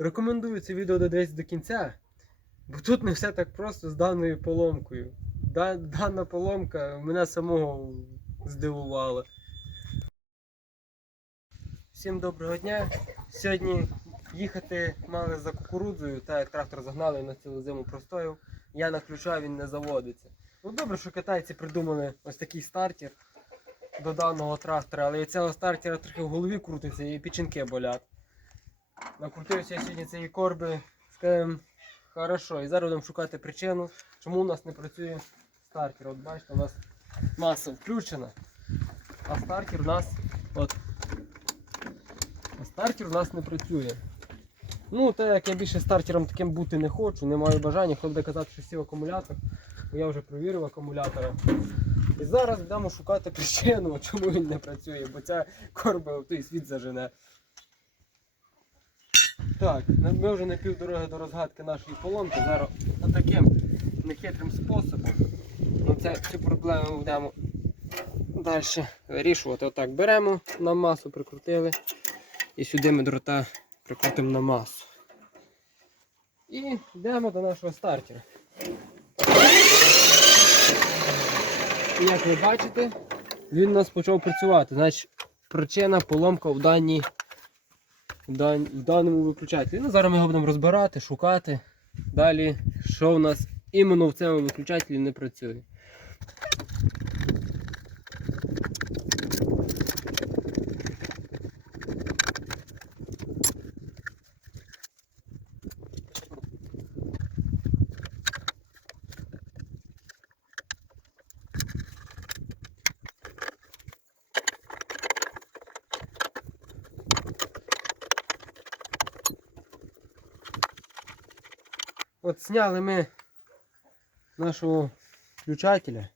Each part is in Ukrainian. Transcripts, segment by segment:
Рекомендую це відео додивитися до кінця, бо тут не все так просто з даною поломкою. Дана поломка мене самого здивувала. Всім доброго дня. Сьогодні їхати мали за кукурудзою, так як трактор загнали на цілу зиму простоїв. Я наключаю, він не заводиться. Ну добре, що китайці придумали ось такий стартер до даного трактора, але від цього стартера трохи в голові крутиться і печінки болять. Накрутився сьогодні цієї корби, скажем, хорошо. І зараз будемо шукати причину, чому у нас не працює стартер. От бачите, у нас маса включена, а стартер у нас от. А стартер у нас не працює. Ну, так як я більше стартером таким бути не хочу, не маю бажання, хто буде казати, що сів акумулятор, бо я вже провірив акумулятора. І зараз будемо шукати причину, чому він не працює, бо ця корба той світ зажене. Так, ми вже на півдороги до розгадки нашої поломки. Зараз таким нехитрим способом. Ну, це, цю проблему будемо далі вирішувати. Отак беремо на масу, прикрутили. І сюди ми дрота прикрутимо на масу. І йдемо до нашого стартера. Як ви бачите, він у нас почав працювати. Значить, причина поломка в, даній, в, даному виключателі. Ну, зараз ми його будемо розбирати, шукати. Далі, що у нас іменно в цьому виключателі не працює. От зняли ми нашого включателя.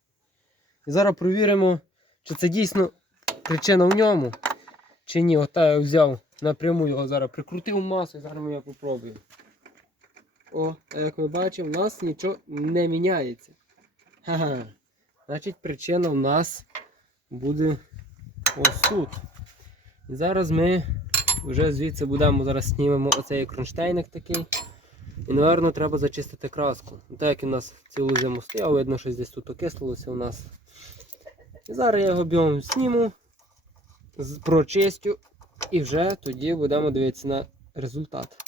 І зараз перевіримо, чи це дійсно причина в ньому, чи ні. От я взяв напряму його зараз прикрутив масу і зараз ми його попробуємо. О, а як ми бачимо, у нас нічого не міняється. Ха-ха. Значить, причина у нас буде ось тут. І зараз ми вже звідси будемо зараз знімемо оцей кронштейник такий. І, напевно, треба зачистити краску. Так як у нас цілу зиму стояв, видно, що десь тут окислилося у нас. І зараз я його біом сніму, прочистю і вже тоді будемо дивитися на результат.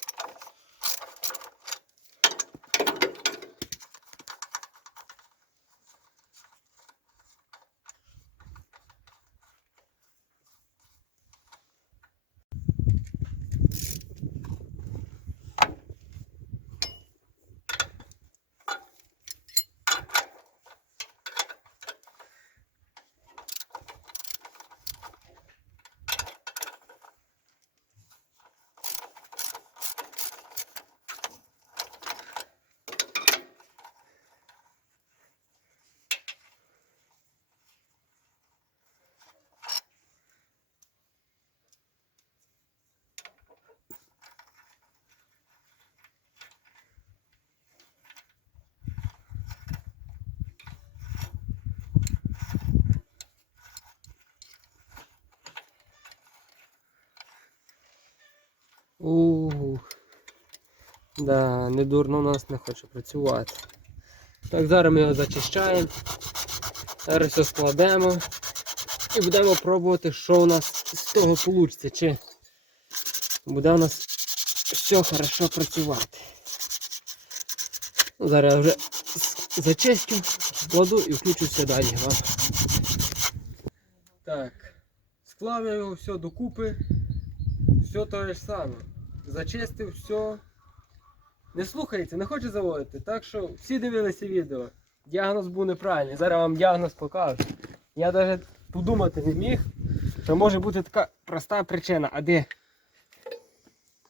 Да, не дурно у нас не хоче працювати. Так, зараз ми його зачищаємо. Зараз все складемо. І будемо пробувати, що у нас з того вийде. Чи буде у нас все хорошо працювати. Ну, зараз я вже зачистю, складу і включуся далі. Так, склав я його все докупи. Все те ж саме. Зачистив все. Не слухається, не хоче заводити. Так що всі дивилися відео. Діагноз був неправильний. Зараз вам діагноз покажу. Я навіть подумати не міг, що може бути така проста причина. А де?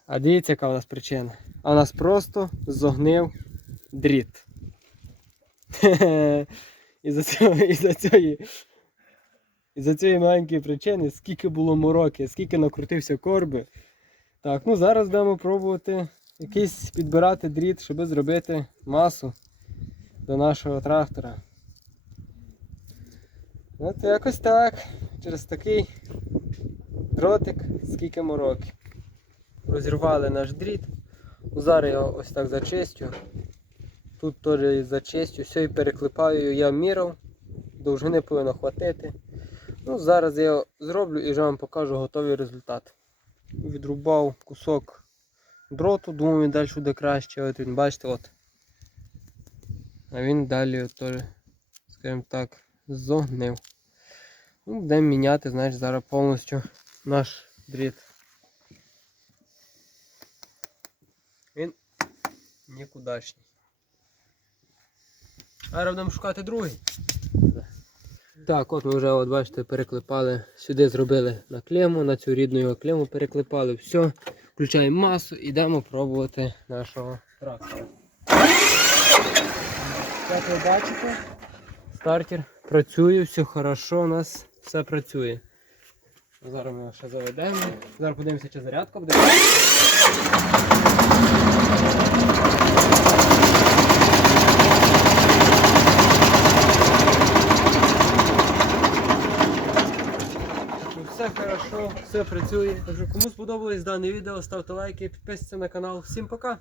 А дивіться, яка у нас причина. А у нас просто зогнив дріт. Із-за цієї, із-за цієї маленької причини, скільки було мороки, скільки накрутився корби. Так, ну зараз будемо пробувати якийсь підбирати дріт, щоб зробити масу до нашого трактора. От якось так. Через такий дротик, скільки мороків. Розірвали наш дріт. Зараз я ось так зачистю. Тут теж зачистю, все і переклепаю, я мірав, довжини повинно хватити. Ну, зараз я його зроблю і вже вам покажу готовий результат. Відрубав кусок дроту, думаю, він далі буде краще. От він, бачите, от. А він далі от скажімо так, зогнив. Ну, будемо міняти, знаєш, зараз повністю наш дріт. Він нікудашній. Зараз будемо шукати другий. Так, от ми вже, от бачите, переклепали. Сюди зробили на клему, на цю рідну його клему переклепали. Все. Включаємо масу і йдемо пробувати нашого трактора. Як ви бачите, стартер працює, все хорошо, у нас все працює. Зараз ми його ще заведемо. Зараз подивимося, чи зарядка буде. Все хорошо, все працює. Якщо кому сподобалось дане відео, ставте лайки, підписуйтесь на канал. Всім пока!